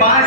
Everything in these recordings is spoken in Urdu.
5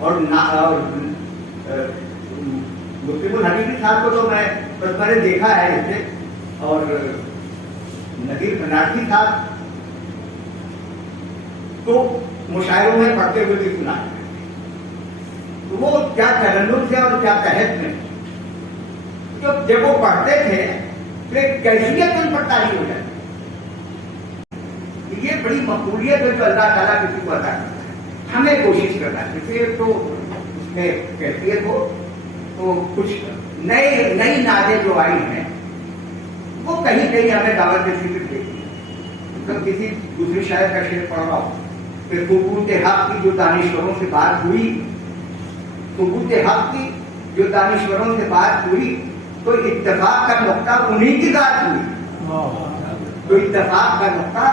اور مسلم الحدیثی صاحب کو تو میں نے دیکھا ہے اس سے، اور نذیر بنارسی صاحب تو مشاعروں میں پڑھتے ہوئے بھی سنا ہے، تو وہ کیا ترنم سے اور کیا تحت میں جب وہ پڑھتے تھے تو ایک کیفیت ان پر تاری ہو جاتی، یہ بڑی مقبولیت ہے جو اللہ تعالیٰ کسی کو عطا کرتا ہے، ہمیں کوشش کرنا ہے تو اس میں کیفیت ہو، تو کچھ نئی نعتیں جو آئی ہیں وہ کہیں کہیں ہمیں دعوت فکر دیتی ہے، جب کسی دوسری شاعر کا شعر پڑھ رہا ہوں، پھر ثبوت حق کی جو دانشوروں سے بات ہوئی، ثبوت حق کی جو دانشوروں سے بات ہوئی، تو اتفاق کا نقطہ انہی کی ذات ہوئی، تو اتفاق کا نقطہ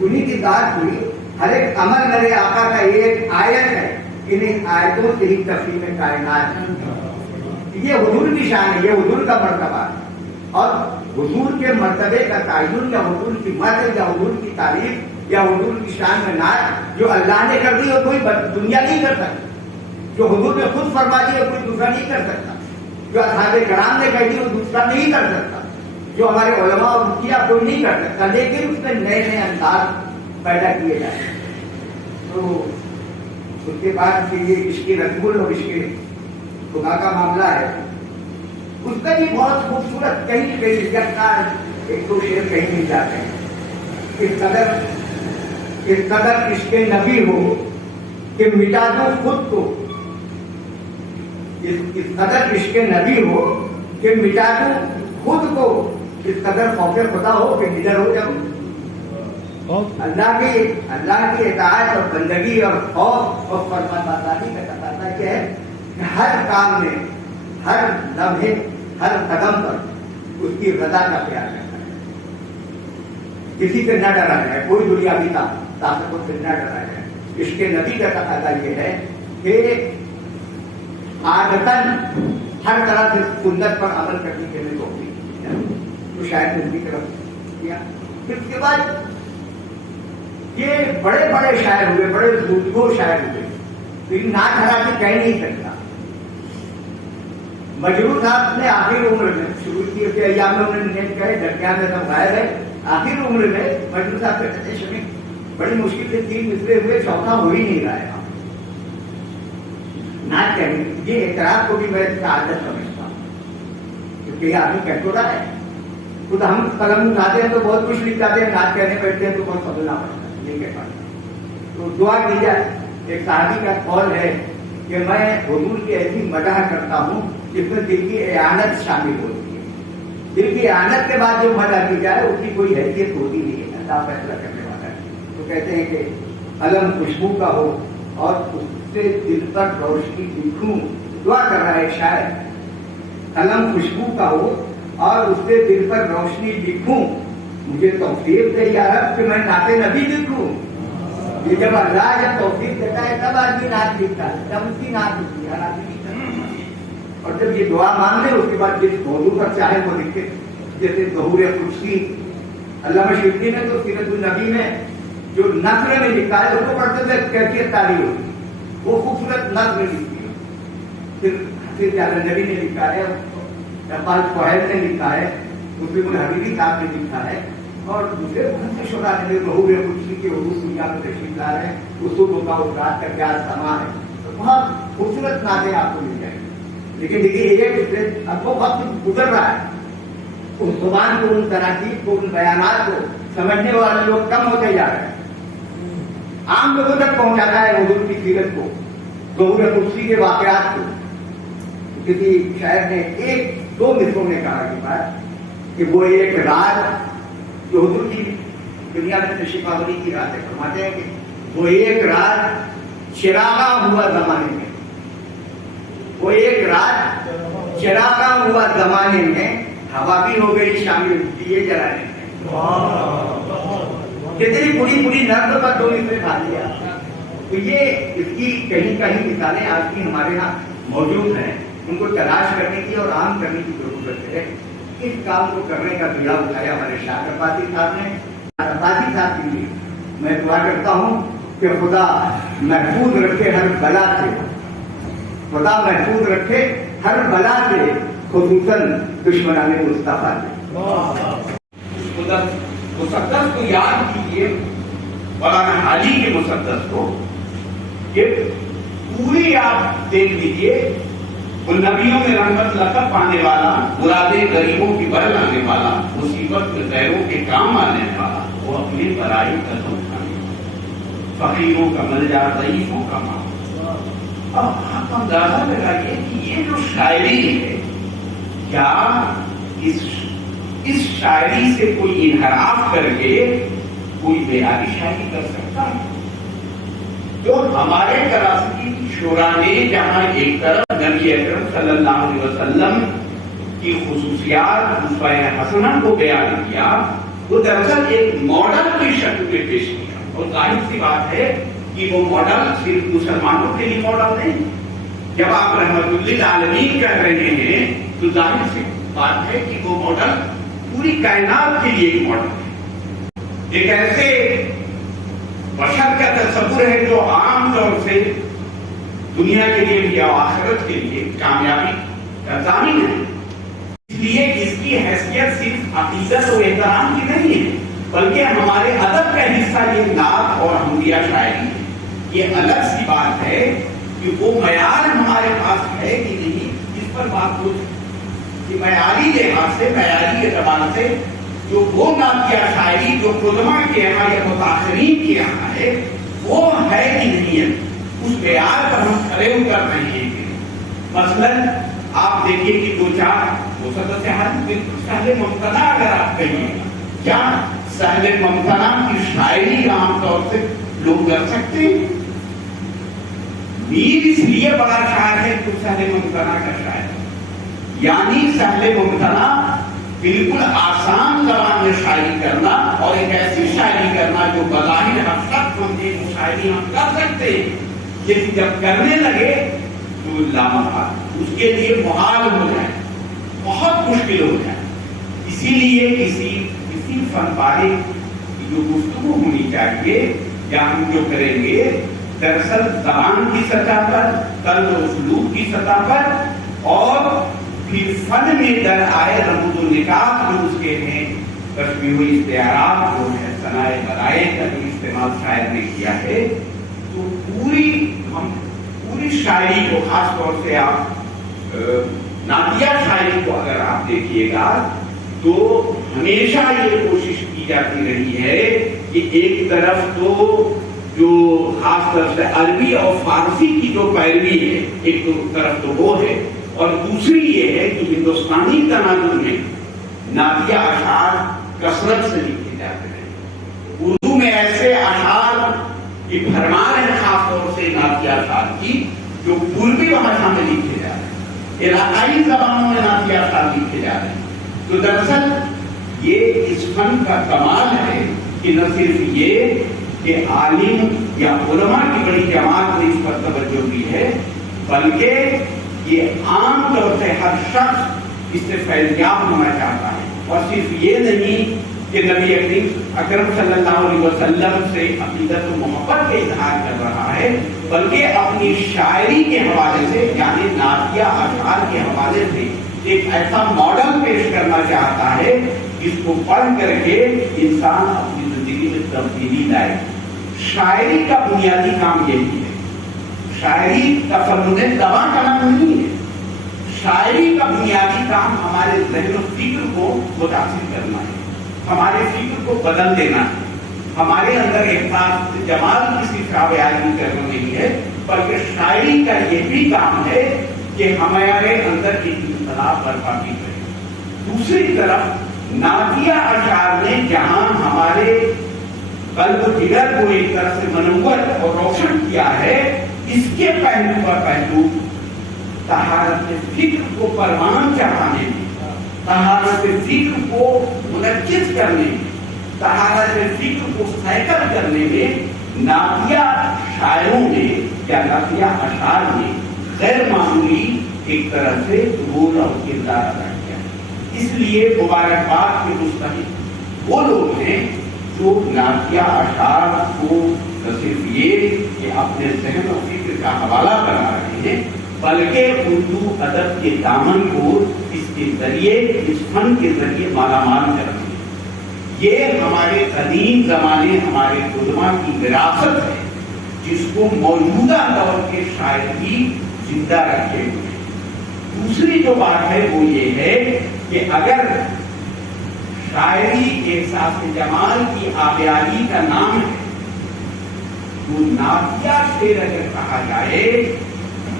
انہی کی ذات ہوئی، ہر ایک عمل میرے آقا کا ایک آیت ہے، انہیں آیتوں سے ہی تفہیم کائنات ہے، یہ حضور کی شان ہے، یہ حضور کا مرتبہ ہے، اور حضور کے مرتبے کا تعین یا حضور کی مدح یا حضور کی تعریف یا حضور کی شان میں نعت جو اللہ نے کر دی وہ کوئی دنیا نہیں کر سکتی، جو حضور نے خود فرما دی وہ کوئی دوسرا نہیں کر سکتا، جو اصحاب کرام نے کہہ دی وہ دوسرا نہیں کر سکتا، جو ہمارے علماء اور مفتیاں کوئی نہیں کر سکتا، لیکن اس میں نئے نئے انداز پیدا کیے جائیں۔ تو اس کے بعد یہ عشق رسول اور عشق خدا کا معاملہ ہے، اس کا بھی بہت خوبصورت کہیں کہیں یکساں ایک دو شعر کہیں مل جاتے ہیں، اس قدر عشق نبی ہو کہ مٹا دو خود کو، اس قدر عشق نبی ہو کہ مٹا دو خود کو، اس قدر خوف خدا ہو کہ نڈر ہو جاؤ، اللہ کی اطاعت اور بندگی اور خوف اور فرمانبرداری کا تقاضا کیا ہے کہ ہر کام میں، ہر لمحے، ہر قدم پر اس کی رضا کا پیار کرنا ہے، کسی سے نہ ڈرا جائے، کوئی دنیاوی طاقتوں سے نہ ڈرا جائے۔ عشق نبی کا تقاضا یہ ہے کہ عادتاً ہر طرح سے سنت پر عمل کرنے کے لیے تو شاید ان کی طرف کیا۔ پھر اس کے بعد یہ بڑے بڑے شاعر ہوئے، بڑے سودگو شاعر ہوئے، لیکن نعت ہرا کے کہہ نہیں سکتا۔ مجروح صاحب نے آخر عمر میں شروع کی تھے، ایام میں انہوں نے کہے درمیان میں سب غائب ہے، آخر عمر میں مجروح صاحب کہتے ہیں شمیق بڑی مشکل سے 3 مصرے ہوئے، چوتھا ہو ہی نہیں رہا ہے نعت کہنے، یہ اعتراض کو بھی میں سعادت سمجھتا ہوں، کیونکہ یہ آدمی کہہ تو رہا ہے، خود ہم قلم اٹھاتے ہیں تو بہت کچھ لکھ جاتے ہیں، نعت کہنے بیٹھتے ہیں تو بہت سمجھنا پڑتا ہے، نہیں کہہ پاتا۔ تو دعا کی جائے، ایک صحابی کا قول ہے کہ میں حضور کی ایسی مدح کرتا ہوں جس میں دل کی اعانت شامل ہوتی ہے، دل کی اعانت کے بعد جو مدح کی جائے اس کی کوئی حیثیت ہوتی نہیں ہے، اللہ فیصلہ کرنے والا ہے۔ تو کہتے ہیں کہ علم خوشبو کا ہو اور اس سے دل پر روشنی دکھوں، دعا کر رہا ہے شاعر، علم خوشبو کا ہو اور اس سے دل پر روشنی دکھوں، مجھے توفیق دے یا رب کہ میں نعت نبی لکھوں۔ یہ جب اللہ جب توفیق دیتا ہے تب آدمی نعت لکھتا ہے، جب اس کی نعت لکھتی ہے، ہر آدمی لکھتا ہے۔ اور جب یہ دعا مانگ لے اس کے بعد جس موضوع پر چاہے وہ لکھے، جیسے ظہور قدسی، علامہ شبلی نے تو سیرت النبی میں جو نثر میں لکھا ہے اس کو پڑھتے ہوئے کیفیت تاری ہوتی ہے، وہ خوبصورت نثر لکھی ہے۔ پھر حفیظ جلندھری نے لکھا ہے، اقبال سہیل نے لکھا ہے، مسلم الحدیثی صاحب نے لکھا ہے، اور دوسرے بہت سے شعراء نے ظہور قدسی کے حروف دنیا میں تشریف لا رہے ہیں، اصول کا اس رات کا کیا سما ہے، تو بہت خوبصورت نعتیں آپ کو مل جائیں گی۔ لیکن دیکھیے اب وہ وقت گزر رہا ہے، اس زبان کو، ان تراکیب کو، ان بیانات کو سمجھنے والے لوگ کم ہوتے جا رہے ہیں، عام لوگوں تک پہنچانا ہے حضور کی سیرت کو، ظہور قدسی کے واقعات کو۔ کسی شاعر نے 1-2 مصروں میں کہا کہ بات کہ وہ ایک رات جو حضور کی دنیا میں تشریف آوری کی رات ہے، فرماتے ہیں کہ وہ ایک رات چراغاں ہوا زمانے میں، وہ ایک رات چراغاں ہوا زمانے میں، ہوا بھی ہو گئی شامل دیے جلانے میں۔ کتنی بڑی بڑی نظم پر 2 مصرے کھا لیا۔ تو یہ اس کی کہیں کہیں مثالیں آج کی ہمارے یہاں موجود ہیں، ان کو تلاش کرنے کی اور عام کرنے کی ضرورت ہے۔ اس کام کو کرنے کا دیا اٹھایا ہمارے شاہ عباسی صاحب نے۔ عباسی صاحب کے لیے میں دعا کرتا ہوں کہ خدا محفوظ رکھے ہر بلا سے، خدا محفوظ رکھے ہر بلا سے، خصوصاً دشمنان مصطفیٰ سے۔ مسدس کو یاد کیجیے، مولانا حاجی کے مسدس کو، کہ پوری آپ دیکھ لیجیے، وہ نبیوں میں رحمت لقب پانے والا، مرادیں غریبوں کی بڑھ لانے والا، مصیبت میں غیروں کے کام آنے والا، وہ اپنے برائی قدم اٹھانے والا، فقیروں کا ملجا، ضعیفوں کا ماں۔ اب آپ اندازہ لگائیے کہ یہ جو شاعری ہے، کیا اس شاعری سے کوئی انحراف کر کے کوئی معیاری شاعری کر سکتا ہے؟ جو ہمارے کلاسیکی شعراء نے جہاں ایک طرف نبی اکرم صلی اللہ علیہ وسلم کی خصوصیات اسوہ حسنہ کو بیان کیا، وہ دراصل ایک ماڈل کی شکل میں پیش کیا، اور ظاہر سی بات ہے کہ وہ ماڈل صرف مسلمانوں کے لیے ماڈل نہیں۔ جب آپ رحمت للعالمین کہہ رہے ہیں تو ظاہر سی بات ہے کہ وہ ماڈل پوری کائنات کے لیے ایک ماڈل ہے، ایک ایسے بشر کا تصور ہے جو عام طور سے دنیا کے لیے یا آخرت کے لیے کامیابی کا ضامن ہے۔ اس لیے اس کی حیثیت صرف عقیدت و احترام کی نہیں ہے، بلکہ ہمارے ادب کا حصہ یہ نعت اور حمدیہ شاعری ہے۔ یہ الگ سی بات ہے کہ وہ معیار ہمارے پاس ہے کہ نہیں، اس پر بات ہو کہ معیاری لحاظ سے، معیاری اعتبار سے جو وہ نعتیہ شاعری جو قدماء کے یہاں یا متاخرین کے یہاں ہے، وہ ہے کہ نہیں ہے، اس معیار پر ہم کھڑے اتر رہے ہیں۔ مثلاً آپ دیکھیے کہ دو چار مسدس حال بالکل سہل ممتنع اگر آپ کہیے، کیا سہل ممتنع کی شاعری عام طور سے لوگ کر سکتے ہیں؟ میر اس لیے بڑا شاعر ہے تو سہل ممتنع کا شاعر، یعنی سہل ممتنع بالکل آسان زبان میں شاعری کرنا، اور ایک ایسی شاعری کرنا جو بظاہر ہر شخص سمجھے وہ شاعری ہم کر سکتے ہیں، لیکن جب کرنے لگے تو لامحال اس کے لیے محال ہو جائے، بہت مشکل ہو جائے۔ اسی لیے کسی فن پارے کی جو گفتگو ہونی چاہیے یا ہم جو کریں گے، دراصل زبان کی سطح پر، طرز و اسلوب کی سطح پر، اور پھر فن میں در آئے رموز و نکات جو اس کے ہیں، تشبیہ و استعارات جو ہے، ثنائے برائے کا بھی استعمال شاعر نے کیا ہے، تو پوری شاعری کو، خاص طور سے آپ نعتیہ شاعری کو اگر آپ دیکھیے گا تو ہمیشہ یہ کوشش کی جاتی رہی ہے کہ ایک طرف تو جو خاص طور سے عربی اور فارسی کی جو پیروی ہے، ایک طرف تو وہ ہے، اور دوسری یہ ہے کہ ہندوستانی تناظر میں نعتیہ اشعار کثرت سے لکھے جاتے ہیں۔ اردو میں ایسے اشعار کی بھرمار ہے، خاص طور سے نعتیہ اشعار کی، جو پوربی بھاشا میں لکھے جا رہے ہیں، علاقائی زبانوں میں نعتیہ اشعار لکھے جا رہے ہیں۔ تو دراصل یہ اس فن کا کمال ہے کہ نہ صرف یہ کہ عالم یا علماء کی بڑی جماعت نے اس پر توجہ کی ہے، بلکہ یہ عام طور سے ہر شخص اس سے فیضیاب ہونا چاہتا ہے، اور صرف یہ نہیں کہ نبی اکرم صلی اللہ علیہ وسلم سے عقیدت و محبت کا اظہار کر رہا ہے، بلکہ اپنی شاعری کے حوالے سے، یعنی نعتیہ اشعار کے حوالے سے ایک ایسا ماڈل پیش کرنا چاہتا ہے جس کو پڑھ کر کے انسان اپنی زندگی میں تبدیلی لائے۔ شاعری کا بنیادی کام یہی ہے، شاعری کا فن دوا کا نام نہیں ہے، شاعری کا بنیادی کام ہمارے ذہن و فکر کو متاثر کرنا ہے، ہمارے فکر کو بدل دینا ہے، ہمارے اندر احساس جمال کسی کا بیان کرنا نہیں ہے، بلکہ شاعری کا یہ بھی کام ہے کہ ہمارے اندر ایک انقلاب برپا کی کرے۔ دوسری طرف نعتیہ اشعار نے جہاں ہمارے قلب و جگر کو ایک طرح سے منور اور روشن کیا ہے، اس کے پہلو پر پہلو طہارت فکر کو پروان چڑھانے میں، طہارت فکر کو منعکس کرنے میں، طہارت فکر کو سیکل کرنے میں نعتیہ شاعروں نے یا نعتیہ اشعار نے غیر معمولی ایک طرح سے رول اور کردار ادا کیا۔ اس لیے مبارکباد کے مستحق وہ لوگ ہیں جو نعتیہ اشعار کو نہ صرف یہ کہ اپنے ذہن و فکر کا حوالہ کرا رہے ہیں بلکہ اردو ادب کے دامن کو اس کے ذریعے اس فن کے ذریعے مالا مال کر رہے ہیں۔ یہ ہمارے قدیم زمانے ہمارے علماء کی وراثت ہے جس کو موجودہ دور کے شاعر بھی زندہ رکھے ہوئے ہیں۔ دوسری جو بات ہے وہ یہ ہے کہ اگر شاعری احساس جمال کی آبیاری کا نام ہے تو نافیہ شعر اگر کہا جائے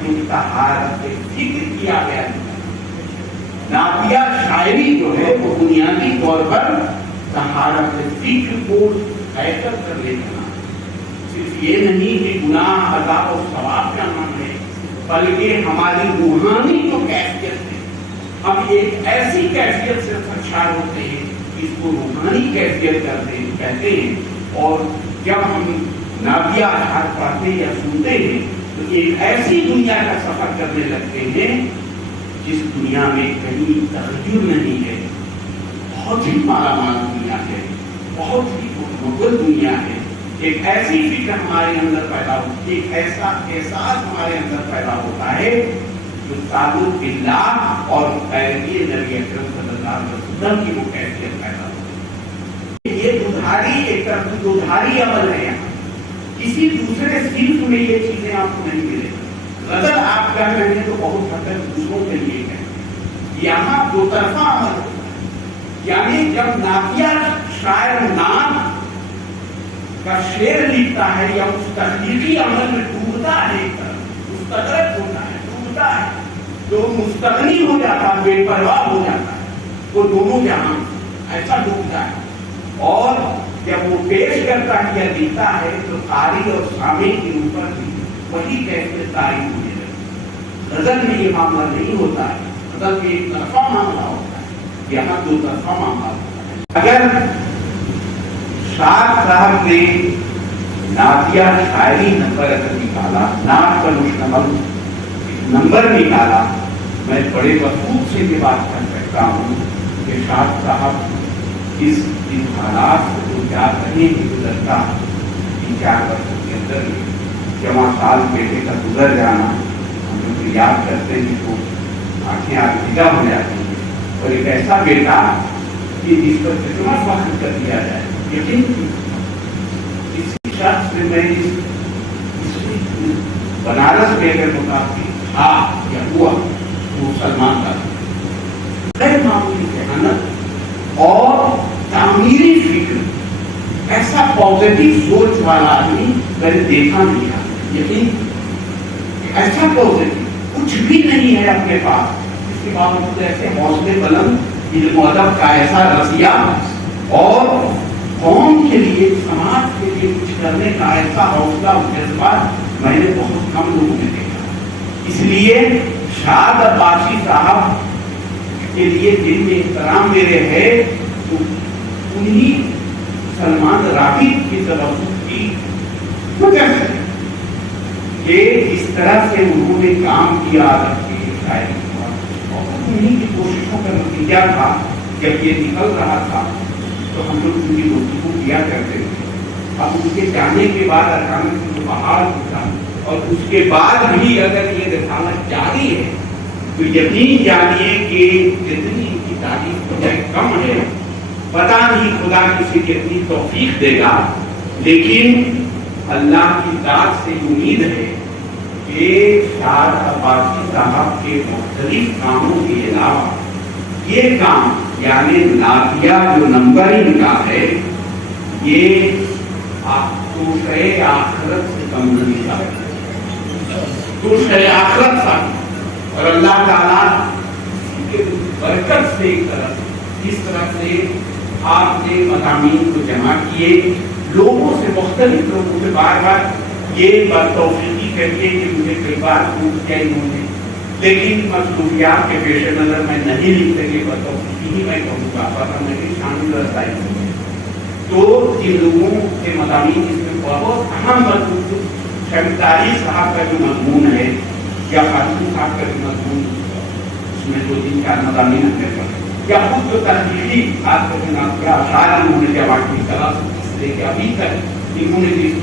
تو طہارت فکر کی آبیاری نافیہ شاعری جو ہے وہ بنیادی طور پر طہارت فکر کو بہتر کر لینا، صرف یہ نہیں کہ گناہ عذاب و ثواب کا نام ہے بلکہ ہماری روحانی جو کیفیت ہے ہم ایک ایسی کیفیت سے سرشار ہوتے ہیں اس کو روحانی کیفیت کہتے ہیں۔ اور جب ہم نافیہ اشعار پڑھتے یا سنتے ہیں تو ایک ایسی دنیا کا سفر کرنے لگتے ہیں جس دنیا میں کہیں تغیر نہیں ہے، بہت ہی مالا مال دنیا ہے، بہت ہی مغل دنیا ہے۔ ایک ایسی فکر ہمارے اندر پیدا ہوتی ہے، ایک ایسا احساس ہمارے اندر پیدا ہوتا ہے جو تعلق باللہ اور پیروی نبی اکرم صلی اللہ علیہ وسلم کی وہ کیفیت پیدا ہوتی ہے۔ یہ دودھاری ایک طرف دودھاری عمل ہے، یہاں کسی دوسرے صنف میں یہ چیزیں آپ کو نہیں ملے۔ غزل آپ کہہ رہے ہیں تو بہت حد تک دوسروں کے لیے ہے، یہاں دو طرفہ عمل ہوتا ہے، یعنی جب نافیہ شاعر نام کا شعر لکھتا ہے یا اس تخلیقی عمل میں ڈوبتا ہے، مستغرق ہوتا ہے، ڈوبتا ہے تو مستغنی ہو جاتا ہے، بے پرواہ ہو جاتا ہے، وہ دونوں جہاں ایسا ڈوبتا ہے۔ اور جب وہ پیش کرتا ہے یا لکھتا ہے تو قاری اور سامع کے اوپر بھی وہی کیفیت طاری ہونے لگتی۔ غزل میں یہ معاملہ نہیں ہوتا ہے، غزل میں ایک طرفہ معاملہ ہوتا ہے، یہاں دو طرفہ معاملہ ہوتا ہے۔ اگر شاہ صاحب نے نافیہ شاعری نمبر اگر نکالا، نعت پر مشتمل نمبر نکالا، میں بڑے وقوف سے یہ بات کر سکتا ہوں کہ شاہ صاحب اس حالات سے جو کیا رہے ہیں گزرتا 3-4 برسوں کے اندر جمع سال بیٹے کا گزر جانا ہم لوگ یاد کرتے ہیں تو آنکھیں آرزیدہ ہو جاتی ہیں، اور ایک ایسا بیٹا کہ جس پر کتنا فخر کر دیا جائے۔ یقین کسی شخص سے میں بنارس میں اگر متاثر تھا یا ہوا تو سلمان کا غیر معمولی ذہانت اور تعمیری فکر، ایسا پازیٹیو سوچ والا آدمی میں نے دیکھا نہیں تھا۔ یقین ایسا پازیٹیو کچھ بھی نہیں ہے اپنے پاس، اس کے باوجود ایسے حوصلے بلند، علم و ادب کا ایسا رضیہ اور قوم کے لیے سماج کے لیے کچھ کرنے کا ایسا حوصلہ اور جذبہ میں نے بہت کم لوگوں میں دیکھا۔ اس لیے شاد عباسی صاحب کے لیے دل میں احترام میرے ہے تو انہیں سلمان راغب کی توجہ کی وجہ سے کہ اس طرح سے انہوں نے کام کیا ادب کی شاعری کا، اور انہیں کی کوششوں کا نتیجہ تھا جب یہ نکل رہا تھا تو ہم لوگ ان کی گفتگو کیا کرتے تھے۔ اب ان کے جانے کے بعد اچانک سے بہار ہوتا، اور اس کے بعد بھی اگر یہ رسالت جاری ہے تو یقین جانیے کہ جتنی ان کی تعریف ہو جائے کم ہے۔ پتہ نہیں خدا کسی کی اتنی توفیق دے گا، لیکن اللہ کی ذات سے امید ہے کہ شاد عباسی صاحب کے مختلف کاموں کے علاوہ یہ کام یعنی نافیہ جو نمبر ان کا ہے یہ توشہ آخرت سے کم نہیں تھا، توشہ آخرت تھا، اور اللہ تعالیٰ کے برکت سے ایک طرف اس طرح سے آپ نے مضامین کو جمع کیے، لوگوں سے مختلف لوگوں سے بار بار یہ بدتوفیقی کریے کہ مجھے کئی بار پوچھ کیا انہوں نے، لیکن مصروفیات کے پیش نظر میں نہیں لکھ سکے، بدتوفیقی ہی میں کہوں گا، پتہ میری شامل رسائی ہوئی۔ تو جن لوگوں کے مضامین اس میں بہت اہم مضمون شمتاری صاحب کا جو مضمون ہے یا خاتون صاحب کا جو مضمون اس میں 2-3-4 مضامین اپنے پر یا خود جو تحقیقی خاص کر کے نافیہ اشعار انہوں نے جمع کی، 1930 سے لے کے ابھی تک انہوں نے جس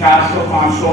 400-500